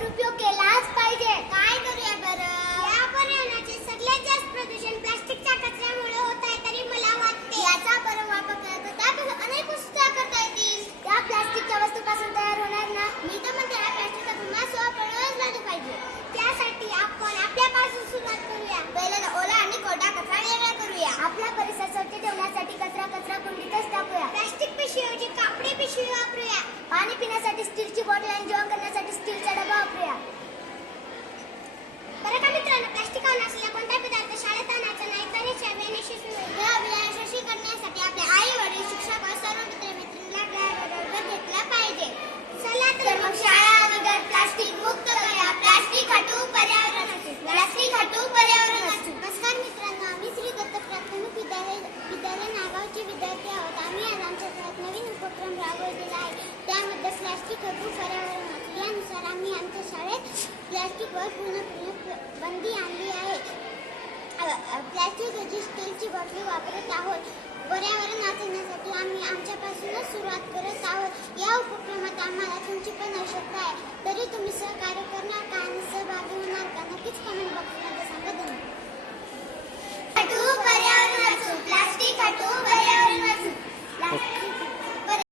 तर उपयोग केलाच पाहिजे. काय करूया बरं? या पर्यावरणाचे सगळ्यात जास्त प्रदूषण प्लास्टिकच्या कचऱ्यामुळे होत आहे तरी मला वाटते. याचा बरं वापर केला तर त्यापासून अनेक वस्तू करता येतील. त्या प्लास्टिकच्या वस्तूपासून तयार होणार ना? मी तर म्हणते या प्लास्टिकचा पुन्हा वापरलाच नाही पाहिजे. त्यासाठी आपण आपल्यापासून सुरुवात करूया. पहिल्यांदा ओला आणि कोरडा कचरा वेगळा करूया. आपला परिसर स्वच्छ ठेवण्यासाठी कचरा कचरा कुंडीतच टाकूया. प्लास्टिक पिशवीऐवजी कापडी पिशवी वापरूया. पाणी पिण्यासाठी स्टीलची प्लास्टिक हटवू पर्यावरण यानुसार आम्ही आमच्या शाळेत प्लास्टिकवर पूर्णपणे बंदी आणली आहे प्लास्टिक जी स्टीलची बॉटली वापरत आहोत पर्यावरण वाचवण्यासाठी आम्ही आमच्यापासूनच सुरुवात करत आहोत या उपक्रमात आम्हाला